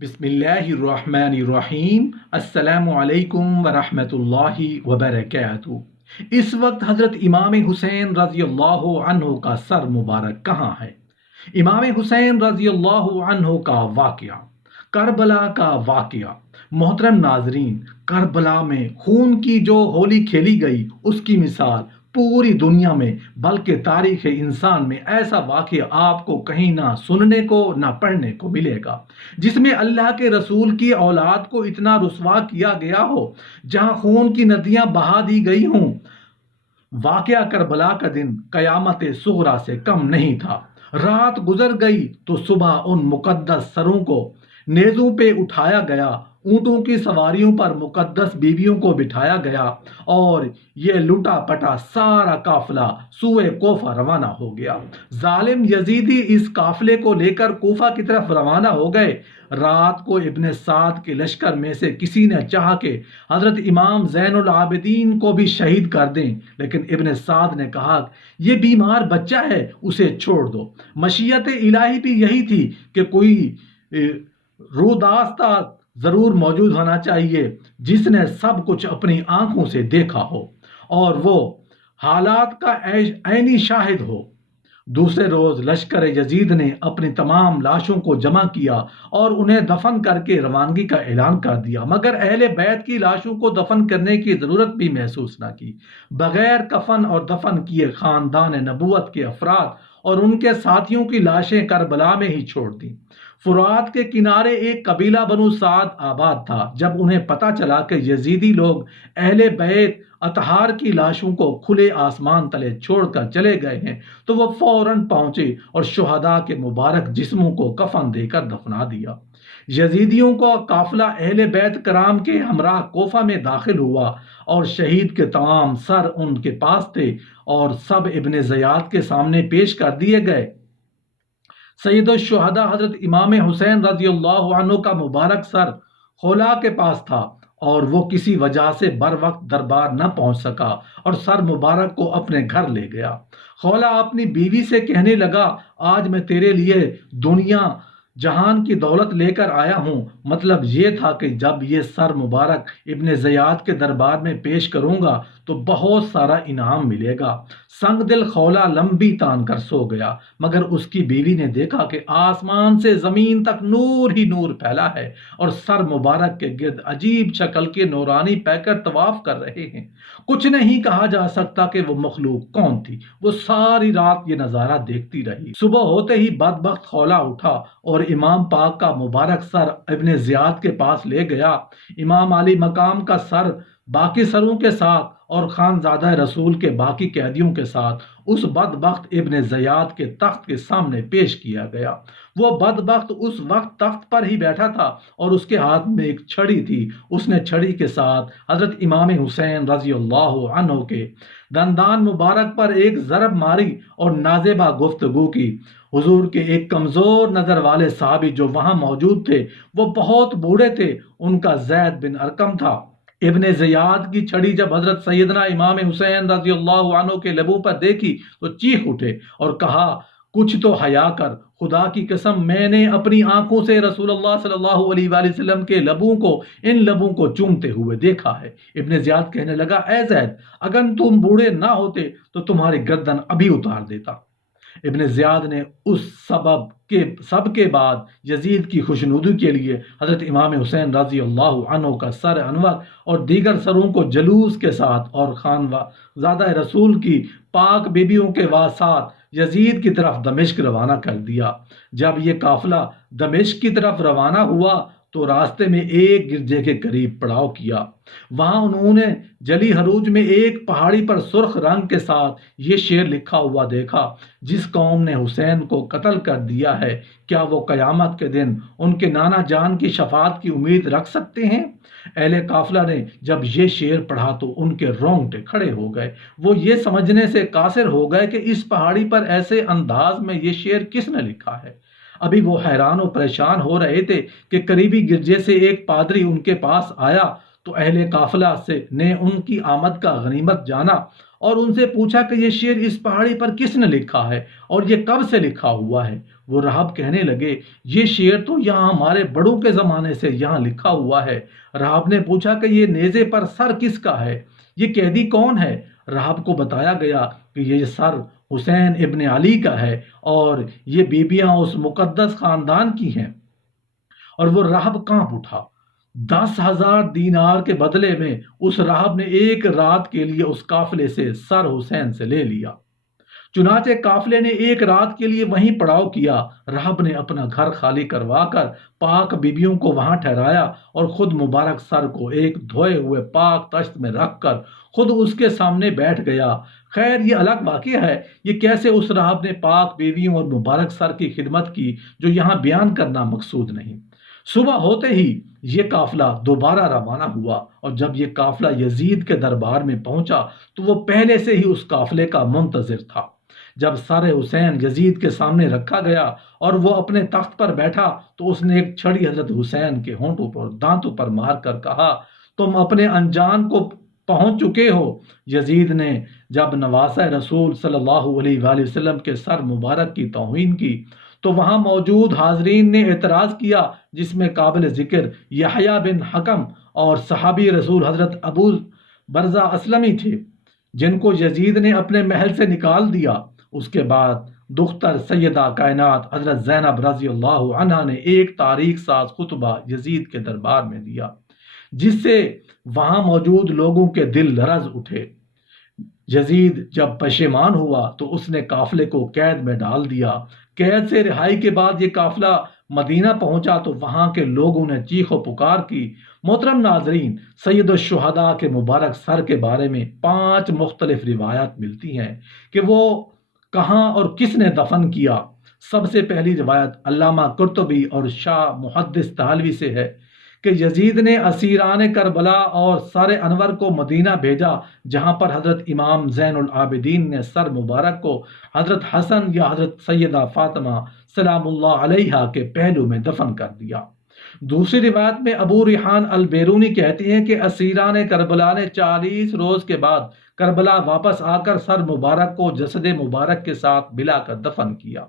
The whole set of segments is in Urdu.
بسم اللہ الرحمن الرحیم۔ السلام علیکم ورحمۃ اللہ وبرکاتہ۔ اس وقت حضرت امام حسین رضی اللہ عنہ کا سر مبارک کہاں ہے؟ امام حسین رضی اللہ عنہ کا واقعہ، کربلا کا واقعہ۔ محترم ناظرین، کربلا میں خون کی جو ہولی کھیلی گئی اس کی مثال پوری دنیا میں بلکہ تاریخ انسان میں ایسا واقعہ آپ کو کہیں نہ سننے کو نہ پڑھنے کو ملے گا، جس میں اللہ کے رسول کی اولاد کو اتنا رسوا کیا گیا ہو، جہاں خون کی ندیاں بہا دی گئی ہوں۔ واقعہ کربلا کا دن قیامت صغریٰ سے کم نہیں تھا۔ رات گزر گئی تو صبح ان مقدس سروں کو نیزوں پہ اٹھایا گیا، اونٹوں کی سواریوں پر مقدس بیویوں کو بٹھایا گیا اور یہ لٹا پٹا سارا قافلہ سوئے کوفہ روانہ ہو گیا۔ ظالم یزیدی اس قافلے کو لے کر کوفہ کی طرف روانہ ہو گئے۔ رات کو ابن سعد کے لشکر میں سے کسی نے چاہا کہ حضرت امام زین العابدین کو بھی شہید کر دیں، لیکن ابن سعد نے کہا یہ بیمار بچہ ہے، اسے چھوڑ دو۔ مشیت الہی بھی یہی تھی کہ کوئی روداستہ ضرور موجود ہونا چاہیے جس نے سب کچھ اپنی آنکھوں سے دیکھا ہو اور وہ حالات کا عینی شاہد ہو۔ دوسرے روز لشکر یزید نے اپنی تمام لاشوں کو جمع کیا اور انہیں دفن کر کے روانگی کا اعلان کر دیا، مگر اہل بیت کی لاشوں کو دفن کرنے کی ضرورت بھی محسوس نہ کی۔ بغیر کفن اور دفن کیے خاندان نبوت کے افراد اور ان کے ساتھیوں کی لاشیں کربلا میں ہی چھوڑ دیں۔ فرات کے کنارے ایک قبیلہ بنو سعد آباد تھا۔ جب انہیں پتہ چلا کہ یزیدی لوگ اہل بیت اطہار کی لاشوں کو کھلے آسمان تلے چھوڑ کر چلے گئے ہیں تو وہ فوراً پہنچے اور شہداء کے مبارک جسموں کو کفن دے کر دفنا دیا۔ یزیدیوں کا قافلہ اہل بیت کرام کے ہمراہ کوفہ میں داخل ہوا اور شہید کے تمام سر ان کے پاس تھے اور سب ابن زیاد کے سامنے پیش کر دیے گئے۔ سید الشہداء حضرت امام حسین رضی اللہ عنہ کا مبارک سر خولا کے پاس تھا اور وہ کسی وجہ سے بر وقت دربار نہ پہنچ سکا اور سر مبارک کو اپنے گھر لے گیا۔ خولا اپنی بیوی سے کہنے لگا، آج میں تیرے لیے دنیا جہان کی دولت لے کر آیا ہوں۔ مطلب یہ تھا کہ جب یہ سر مبارک ابن زیاد کے دربار میں پیش کروں گا تو بہت سارا انعام ملے گا۔ سنگ دل خولا لمبی تان کر سو گیا، مگر اس کی بیوی نے دیکھا کہ آسمان سے زمین تک نور ہی نور پھیلا ہے اور سر مبارک کے گرد عجیب شکل کے نورانی پیکر طواف کر رہے ہیں۔ کچھ نہیں کہا جا سکتا کہ وہ مخلوق کون تھی۔ وہ ساری رات یہ نظارہ دیکھتی رہی۔ صبح ہوتے ہی بدبخت خولا اٹھا اور امام پاک کا مبارک سر ابن زیاد کے پاس لے گیا۔ امام علی مقام کا سر باقی سروں کے ساتھ اور خانزادہ رسول کے باقی قیدیوں کے ساتھ اس بدبخت ابن زیاد کے تخت کے سامنے پیش کیا گیا۔ وہ بدبخت اس وقت تخت پر ہی بیٹھا تھا اور اس کے ہاتھ میں ایک چھڑی تھی۔ اس نے چھڑی کے ساتھ حضرت امام حسین رضی اللہ عنہ کے دندان مبارک پر ایک ضرب ماری اور نازیبہ گفتگو کی۔ حضور کے ایک کمزور نظر والے صحابی جو وہاں موجود تھے، وہ بہت بوڑھے تھے، ان کا زید بن ارقم تھا۔ ابن زیاد کی چھڑی جب حضرت سیدنا امام حسین رضی اللہ عنہ کے لبوں پر دیکھی تو چیخ اٹھے اور کہا، کچھ تو حیا کر، خدا کی قسم میں نے اپنی آنکھوں سے رسول اللہ صلی اللہ علیہ وآلہ وسلم کے لبوں کو، ان لبوں کو چومتے ہوئے دیکھا ہے۔ ابن زیاد کہنے لگا، اے زید، اگر تم بوڑھے نہ ہوتے تو تمہاری گردن ابھی اتار دیتا۔ ابن زیاد نے اس سب کے بعد یزید کی خوشنودی کے لیے حضرت امام حسین رضی اللہ عنہ کا سر انور اور دیگر سروں کو جلوس کے ساتھ اور خانزادہ رسول کی پاک بیبیوں کے ساتھ یزید کی طرف دمشق روانہ کر دیا۔ جب یہ قافلہ دمشق کی طرف روانہ ہوا تو راستے میں ایک گرجے کے قریب پڑاؤ کیا۔ وہاں انہوں نے جلی حروج میں ایک پہاڑی پر سرخ رنگ کے ساتھ یہ شعر لکھا ہوا دیکھا، جس قوم نے حسین کو قتل کر دیا ہے، کیا وہ قیامت کے دن ان کے نانا جان کی شفاعت کی امید رکھ سکتے ہیں؟ اہل قافلہ نے جب یہ شعر پڑھا تو ان کے رونگٹے کھڑے ہو گئے۔ وہ یہ سمجھنے سے قاصر ہو گئے کہ اس پہاڑی پر ایسے انداز میں یہ شعر کس نے لکھا ہے۔ ابھی وہ حیران و پریشان ہو رہے تھے کہ قریبی گرجے سے ایک پادری ان کے پاس آیا تو اہل قافلہ نے ان کی آمد کا غنیمت جانا اور ان سے پوچھا کہ یہ شعر اس پہاڑی پر کس نے لکھا ہے اور یہ کب سے لکھا ہوا ہے؟ وہ راہب کہنے لگے یہ شعر تو یہاں ہمارے بڑوں کے زمانے سے یہاں لکھا ہوا ہے۔ راہب نے پوچھا کہ یہ نیزے پر سر کس کا ہے؟ یہ قیدی کون ہے؟ راہب کو بتایا گیا کہ یہ سر حسین ابن علی کا ہے اور یہ بیبیاں اس مقدس خاندان کی ہیں۔ اور وہ راہب کانپ اٹھا۔ 10,000 دینار کے بدلے میں اس راہب نے ایک رات کے لیے اس قافلے سے سر حسین سے لے لیا۔ چنانچہ قافلے نے ایک رات کے لیے وہیں پڑاؤ کیا۔ راہب نے اپنا گھر خالی کروا کر پاک بیبیوں کو وہاں ٹھہرایا اور خود مبارک سر کو ایک دھوئے ہوئے پاک تشت میں رکھ کر خود اس کے سامنے بیٹھ گیا۔ خیر یہ الگ واقعہ ہے، یہ کیسے اس راہب نے پاک بیویوں اور مبارک سر کی خدمت کی جو یہاں بیان کرنا مقصود نہیں۔ صبح ہوتے ہی یہ قافلہ دوبارہ روانہ ہوا، اور جب یہ قافلہ یزید کے دربار میں پہنچا تو وہ پہلے سے ہی اس قافلے کا منتظر تھا۔ جب سر حسین یزید کے سامنے رکھا گیا اور وہ اپنے تخت پر بیٹھا تو اس نے ایک چھڑی حضرت حسین کے ہونٹوں پر دانتوں پر مار کر کہا تم اپنے انجام کو پہنچ چکے ہو۔ یزید نے جب نواسہ رسول صلی اللہ علیہ وآلہ وسلم کے سر مبارک کی توہین کی تو وہاں موجود حاضرین نے اعتراض کیا، جس میں قابل ذکر یحییٰ بن حکم اور صحابی رسول حضرت ابو برزہ اسلمی تھے، جن کو یزید نے اپنے محل سے نکال دیا۔ اس کے بعد دختر سیدہ کائنات حضرت زینب رضی اللہ عنہا نے ایک تاریخ ساز خطبہ یزید کے دربار میں دیا، جس سے وہاں موجود لوگوں کے دل لرز اٹھے۔ یزید جب پشیمان ہوا تو اس نے قافلے کو قید میں ڈال دیا۔ قید سے رہائی کے بعد یہ قافلہ مدینہ پہنچا تو وہاں کے لوگوں نے چیخ و پکار کی۔ محترم ناظرین، سید الشہداء کے مبارک سر کے بارے میں 5 مختلف روایات ملتی ہیں کہ وہ کہاں اور کس نے دفن کیا۔ سب سے پہلی روایت علامہ قرطبی اور شاہ محدث تحلوی سے ہے کہ یزید نے اسیران کربلا اور سر انور کو مدینہ بھیجا، جہاں پر حضرت امام زین العابدین نے سر مبارک کو حضرت حسن یا حضرت سیدہ فاطمہ سلام اللہ علیہا کے پہلو میں دفن کر دیا۔ دوسری روایت میں ابو ریحان البیرونی کہتے ہیں کہ اسیران کربلا نے 40 روز کے بعد کربلا واپس آ کر سر مبارک کو جسد مبارک کے ساتھ ملا کر دفن کیا۔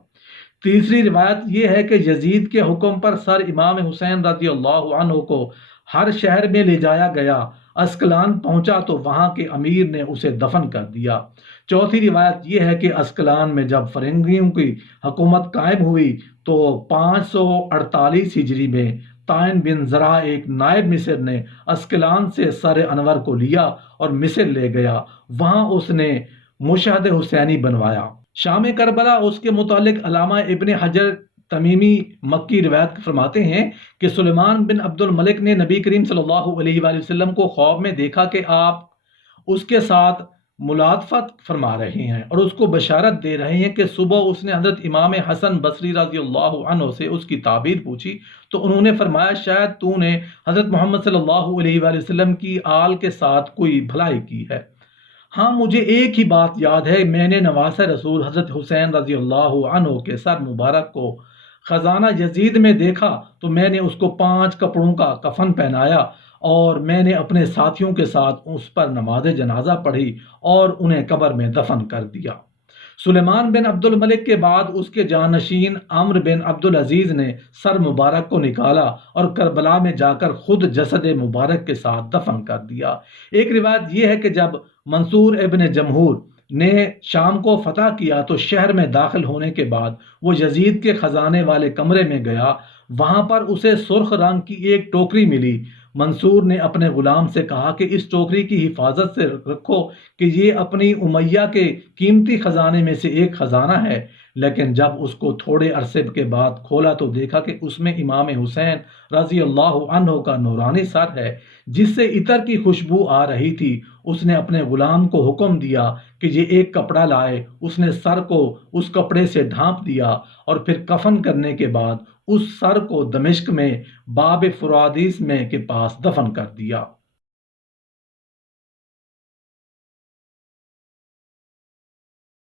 تیسری روایت یہ ہے کہ یزید کے حکم پر سر امام حسین رضی اللہ عنہ کو ہر شہر میں لے جایا گیا۔ اسکلان پہنچا تو وہاں کے امیر نے اسے دفن کر دیا۔ چوتھی روایت یہ ہے کہ اسکلان میں جب فرنگیوں کی حکومت قائم ہوئی تو 548 ہجری میں طائن بن زرع ایک نائب مصر نے اسکلان سے سر انور کو لیا اور مصر لے گیا، وہاں اس نے مشہد حسینی بنوایا۔ شام کربلا اس کے متعلق علامہ ابن حجر تمیمی مکی روایت فرماتے ہیں کہ سلیمان بن عبد الملک نے نبی کریم صلی اللہ علیہ وآلہ وسلم کو خواب میں دیکھا کہ آپ اس کے ساتھ ملاطفت فرما رہے ہیں اور اس کو بشارت دے رہے ہیں کہ صبح اس نے حضرت امام حسن بصری رضی اللہ عنہ سے اس کی تعبیر پوچھی تو انہوں نے فرمایا شاید تو نے حضرت محمد صلی اللہ علیہ وآلہ وسلم کی آل کے ساتھ کوئی بھلائی کی ہے۔ ہاں مجھے ایک ہی بات یاد ہے، میں نے نواسہ رسول حضرت حسین رضی اللہ عنہ کے سر مبارک کو خزانہ یزید میں دیکھا تو میں نے اس کو 5 کپڑوں کا کفن پہنایا اور میں نے اپنے ساتھیوں کے ساتھ اس پر نماز جنازہ پڑھی اور انہیں قبر میں دفن کر دیا۔ سلیمان بن عبد الملک کے بعد اس کے جانشین عمرو بن عبد العزیز نے سر مبارک کو نکالا اور کربلا میں جا کر خود جسد مبارک کے ساتھ دفن کر دیا۔ ایک روایت یہ ہے کہ جب منصور ابن جمہور نے شام کو فتح کیا تو شہر میں داخل ہونے کے بعد وہ یزید کے خزانے والے کمرے میں گیا، وہاں پر اسے سرخ رنگ کی ایک ٹوکری ملی۔ منصور نے اپنے غلام سے کہا کہ اس ٹوکری کی حفاظت سے رکھو کہ یہ اپنی امیہ کے قیمتی خزانے میں سے ایک خزانہ ہے، لیکن جب اس کو تھوڑے عرصے کے بعد کھولا تو دیکھا کہ اس میں امام حسین رضی اللہ عنہ کا نورانی سر ہے جس سے عطر کی خوشبو آ رہی تھی۔ اس نے اپنے غلام کو حکم دیا کہ یہ ایک کپڑا لائے، اس نے سر کو اس کپڑے سے ڈھانپ دیا اور پھر کفن کرنے کے بعد اس سر کو دمشق میں باب فرادیس میں کے پاس دفن کر دیا۔